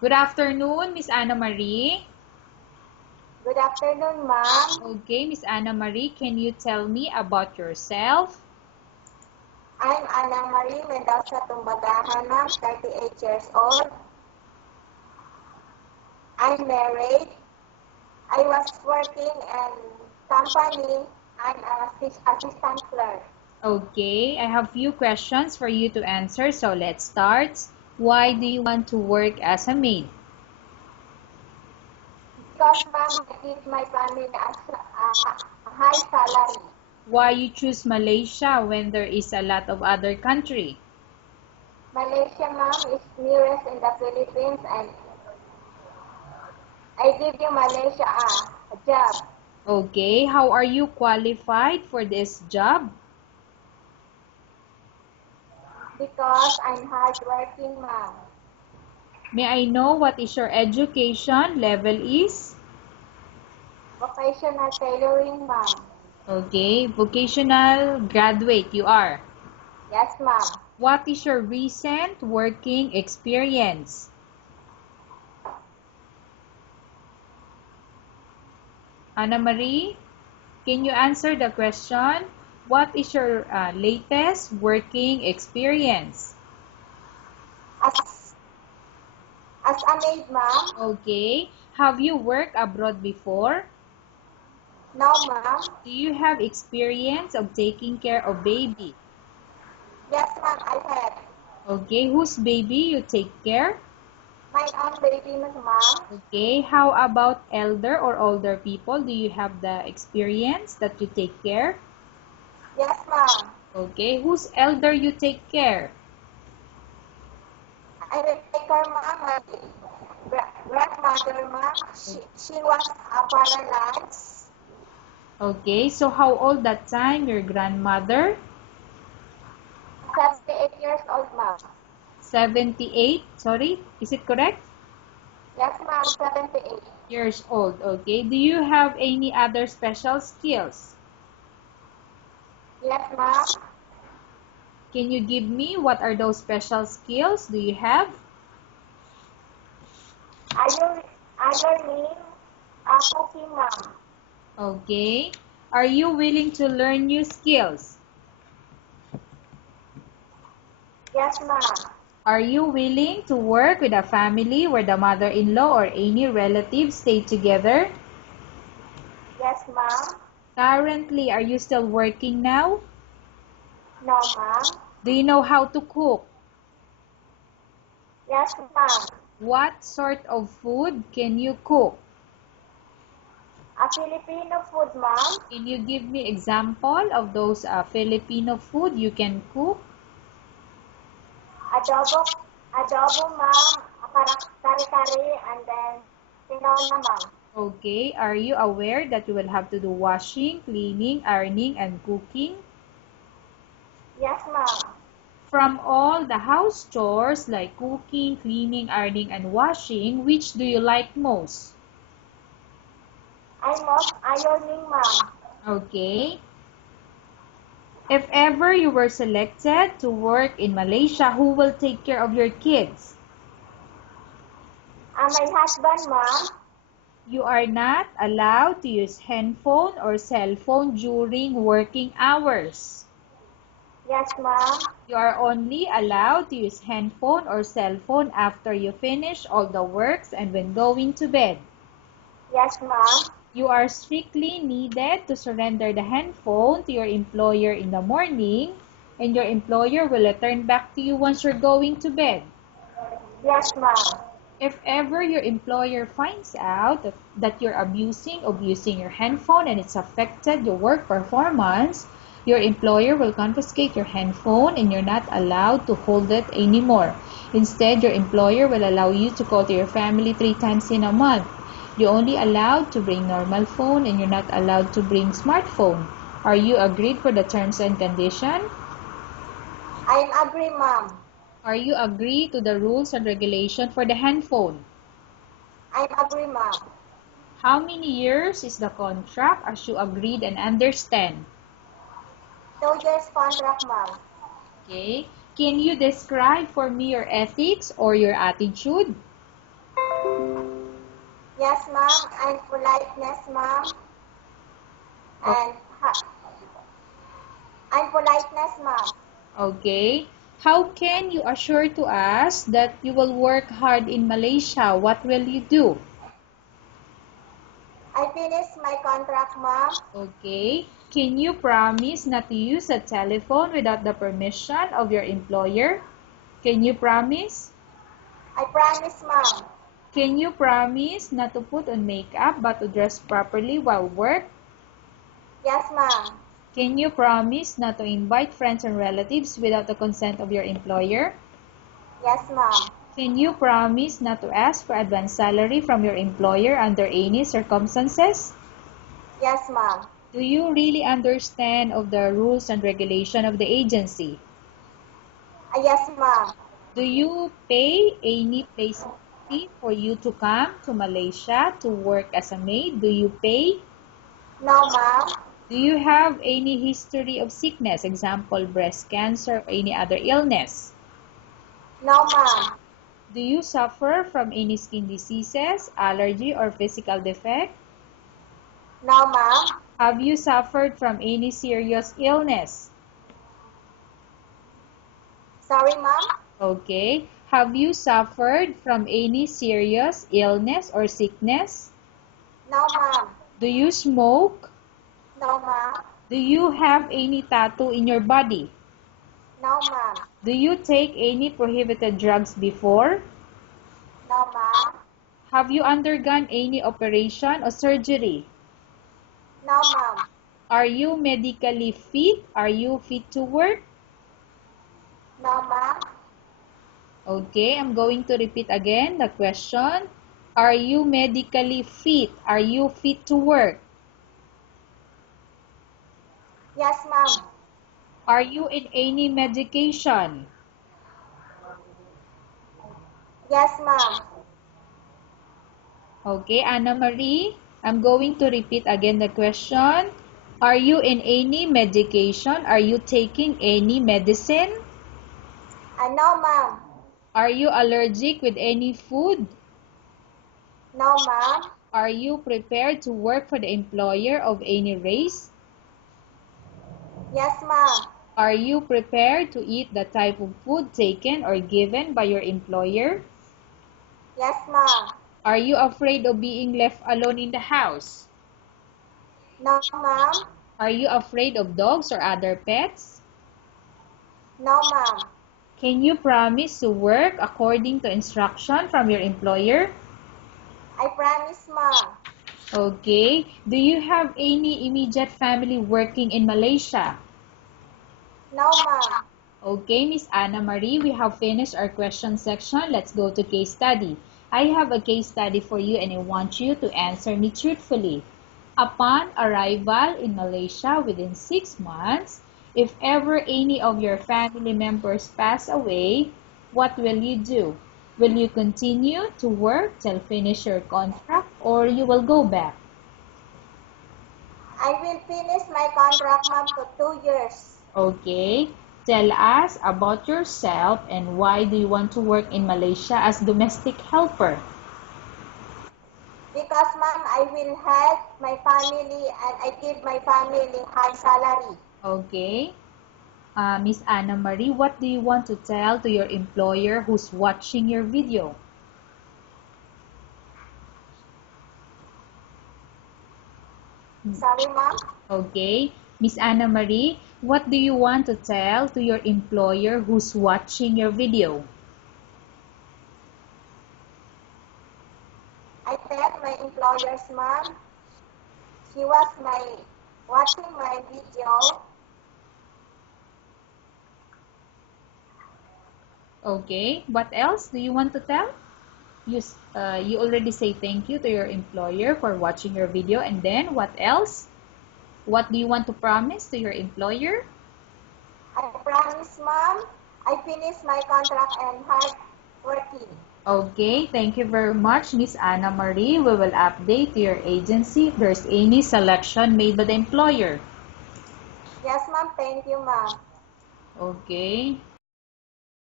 Good afternoon, Miss Anna Marie. Good afternoon, ma'am. Okay, Miss Anna Marie, can you tell me about yourself? I'm Ana Marie Mendoza Tumbagahan, ma'am, 38 years old. I'm married. I was working in company. I'm an assistant clerk. Okay, I have few questions for you to answer, so let's start. Why do you want to work as a maid? Because, ma'am, I give my family a high salary. Why you choose Malaysia when there is a lot of other country? Malaysia, ma'am, is nearest in the Philippines, and I give you Malaysia a job. Okay, how are you qualified for this job? Because I'm hardworking, ma'am. May I know what is your education level is? Vocational tailoring, ma'am. Okay, vocational graduate you are. Yes, ma'am. What is your recent working experience? Anna Marie, can you answer the question? What is your latest working experience? As a maid, ma'am? Okay. Have you worked abroad before? No, ma'am. Do you have experience of taking care of baby? Yes, ma'am, I have. Okay. Whose baby you take care? My own baby, ma'am. Okay. How about elder or older people? Do you have the experience that you take care? Yes, ma'am. Okay. Whose elder you take care? I will take her, ma'am, my grandmother, ma'am. She was paralyzed. Okay. So how old that time your grandmother? 78 years old, ma'am. 78, sorry, is it correct? Yes, ma'am, 78. Years old, okay. Do you have any other special skills? Yes, ma'am. Can you give me what are those special skills do you have? Are you learning cooking, ma'am? Okay. Are you willing to learn new skills? Yes, ma'am. Are you willing to work with a family where the mother-in-law or any relatives stay together? Yes, ma'am. Currently, are you still working now? No, ma'am. Do you know how to cook? Yes, ma'am. What sort of food can you cook? A Filipino food, ma'am. Can you give me example of those Filipino food you can cook? Adobo, adobo, ma'am. Kari-kari, and then tinola, ma'am. Okay, are you aware that you will have to do washing, cleaning, ironing, and cooking? Yes, ma'am. From all the house chores like cooking, cleaning, ironing, and washing, which do you like most? I'm most ironing, ma'am. Okay. If ever you were selected to work in Malaysia, who will take care of your kids? My husband, ma'am. You are not allowed to use handphone or cell phone during working hours. Yes, ma'am. You are only allowed to use handphone or cell phone after you finish all the works and when going to bed. Yes, ma'am. You are strictly needed to surrender the handphone to your employer in the morning, and your employer will return back to you once you're going to bed. Yes, ma'am. If ever your employer finds out that you're abusing of using your handphone and it's affected your work performance, your employer will confiscate your handphone and you're not allowed to hold it anymore. Instead, your employer will allow you to call to your family 3 times in a month. You're only allowed to bring normal phone and you're not allowed to bring smartphone. Are you agreed for the terms and condition? I agree, ma'am. Are you agreed to the rules and regulation for the handphone? I agree, ma'am. How many years is the contract as you agreed and understand? 2 years contract, ma'am. Okay. Can you describe for me your ethics or your attitude? Yes, ma'am. I'm politeness, ma'am. And I'm politeness, ma'am. Okay. How can you assure to us that you will work hard in Malaysia? What will you do? I finished my contract, ma'am. Okay. Can you promise not to use a telephone without the permission of your employer? Can you promise? I promise, ma'am. Can you promise not to put on makeup but to dress properly while work? Yes, ma'am. Can you promise not to invite friends and relatives without the consent of your employer? Yes, ma'am. Can you promise not to ask for advance salary from your employer under any circumstances? Yes, ma'am. Do you really understand of the rules and regulation of the agency? Yes, ma'am. Do you pay any placement fee for you to come to Malaysia to work as a maid? Do you pay? No, ma'am. Do you have any history of sickness, example, breast cancer or any other illness? No, ma'am. Do you suffer from any skin diseases, allergy, or physical defect? No, ma'am. Have you suffered from any serious illness? Sorry, ma'am. Okay. Have you suffered from any serious illness or sickness? No, ma'am. Do you smoke? No, ma'am. Do you have any tattoo in your body? No, ma'am. Do you take any prohibited drugs before? No, ma'am. Have you undergone any operation or surgery? No, ma'am. Are you medically fit? Are you fit to work? No, ma'am. Okay, I'm going to repeat again the question. Are you medically fit? Are you fit to work? Yes, ma'am. Are you in any medication? Yes, ma'am. Okay, Anna Marie, I'm going to repeat again the question. Are you in any medication? Are you taking any medicine? No, ma'am. Are you allergic with any food? No, ma'am. Are you prepared to work for the employer of any race? Yes, ma'am. Are you prepared to eat the type of food taken or given by your employer? Yes, ma'am. Are you afraid of being left alone in the house? No, ma'am. Are you afraid of dogs or other pets? No, ma'am. Can you promise to work according to instruction from your employer? I promise, ma'am. Okay. Do you have any immediate family working in Malaysia? No, ma'am. Okay, Miss Anna Marie, we have finished our question section. Let's go to case study. I have a case study for you and I want you to answer me truthfully. Upon arrival in Malaysia within 6 months, if ever any of your family members pass away, what will you do? Will you continue to work till finish your contract or you will go back? I will finish my contract, ma'am, to 2 years. Okay. Tell us about yourself and why do you want to work in Malaysia as domestic helper? Because, ma'am, I will help my family and I give my family high salary. Okay. Miss Anna Marie, what do you want to tell to your employer who's watching your video? Sorry, ma'am. Okay. Miss Anna Marie, what do you want to tell to your employer who's watching your video? I tell my employers, ma'am, she was watching my video. Okay. What else do you want to tell? You already say thank you to your employer for watching your video, and then what else? What do you want to promise to your employer? I promise, ma'am, I finish my contract and hard working. Okay, thank you very much, Miss Anna Marie. We will update your agency if there's any selection made by the employer. Yes, ma'am. Thank you, ma'am. Okay.